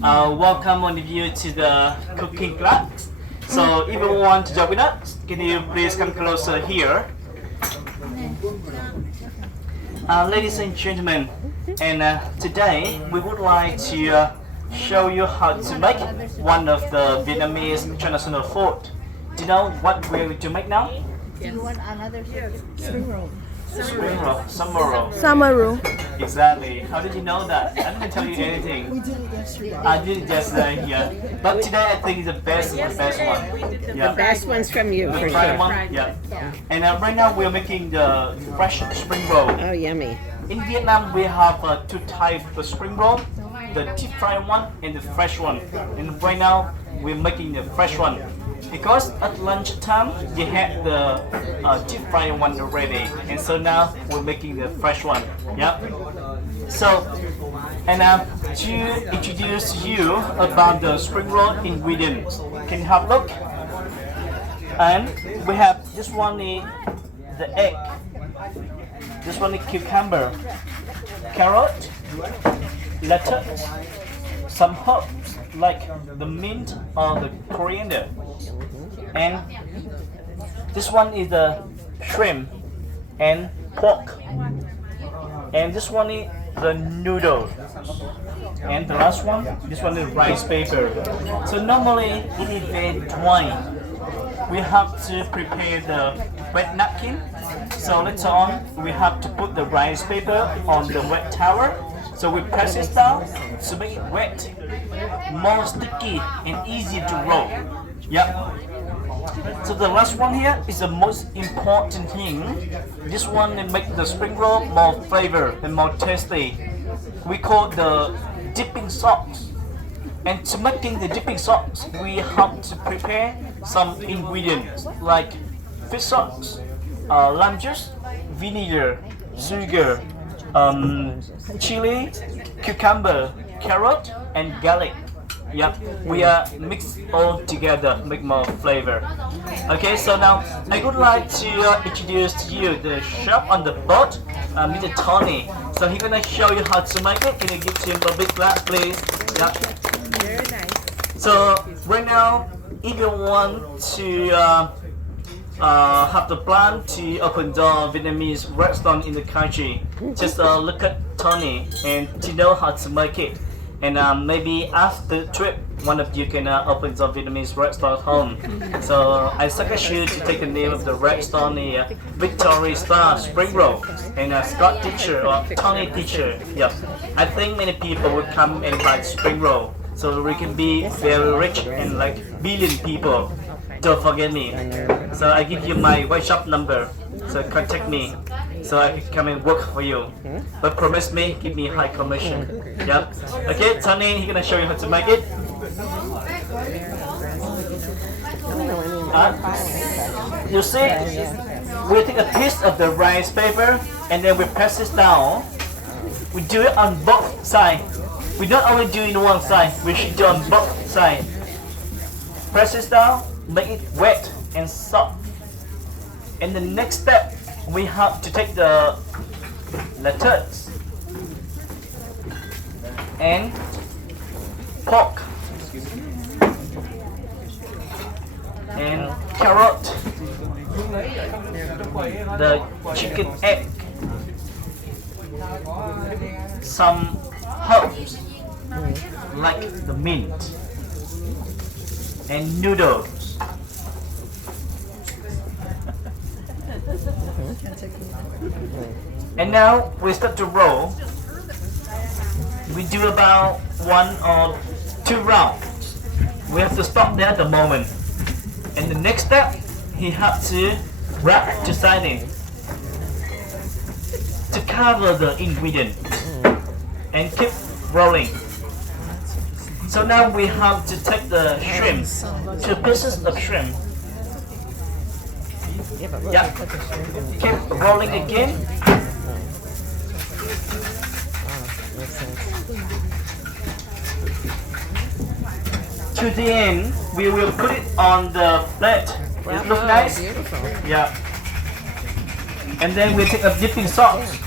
Welcome all of you to the cooking class. So if you want to join with us, can you please come closer here? Ladies and gentlemen, and today we would like to show you how to make one of the Vietnamese traditional food. Do you know what we're going to make now? You want another spring roll? Spring roll, summer roll. Summer roll. Exactly. How did you know that? I didn't tell you anything. We did it yesterday. I did it yesterday, yeah. But today I think it's the best one. Yeah. The best one's from you, The for fried sure. one, yeah. And right now we're making the fresh spring roll. Oh, yummy. In Vietnam, we have two types of spring roll, the deep fried one and the fresh one. And right now, we're making the fresh one. Because at lunchtime, you had the deep fried one already. And so now, we're making the fresh one. Yeah. So, and to introduce you about the spring roll ingredients, can you have a look? And we have this one is the egg. This one is cucumber, carrot, lettuce, some herbs like the mint or the coriander, and this one is the shrimp and pork, and this one is the noodle, and the last one, this one is rice paper. So normally it is very dry. We have to prepare the wet napkin. So later on, we have to put the rice paper on the wet towel. So we press it down to make it wet, more sticky and easy to roll. Yeah. So the last one here is the most important thing. This one will make the spring roll more flavor and more tasty. We call the dipping sauce. And to making the dipping sauce, we have to prepare some ingredients like fish sauce, lime juice, vinegar, sugar, chili, cucumber, carrot, and garlic. Yep, we are mixed all together, make more flavor. Okay, so now I would like to introduce to you the chef on the boat, Mr. Tony. So he's gonna show you how to make it. Can you give him a big clap, please? Yep. Very nice. So right now, if you want to have the plan to open the Vietnamese restaurant in the country, just look at Tony and to know how to make it. And maybe after the trip, one of you can open the Vietnamese restaurant home. So I suggest you to take the name of the restaurant, Victoria Star Spring Roll, and Scott Teacher or Tony Teacher. Yeah, I think many people will come and buy spring roll. So we can be very rich and like billion people. Don't forget me. So I give you my workshop number. So contact me. So I can come and work for you. But promise me, give me high commission. Yep. Okay, Tony, he's gonna show you how to make it. You see, we take a piece of the rice paper and then we press this down. We do it on both sides. We don't only do it on one side, we should do it on both sides. Press this down, make it wet and soft. And the next step, we have to take the lettuce and pork and carrot, the chicken egg, some herbs like the mint and noodles. And now we start to roll. We do about 1 or 2 rounds. We have to stop there at the moment. And the next step, he have to wrap to side in to cover the ingredient and keep rolling. So now we have to take the shrimp, 2 pieces of shrimp. Yeah. Keep rolling again. To the end, we will put it on the plate. It look nice? Beautiful. Yeah. And then we take a dipping sauce.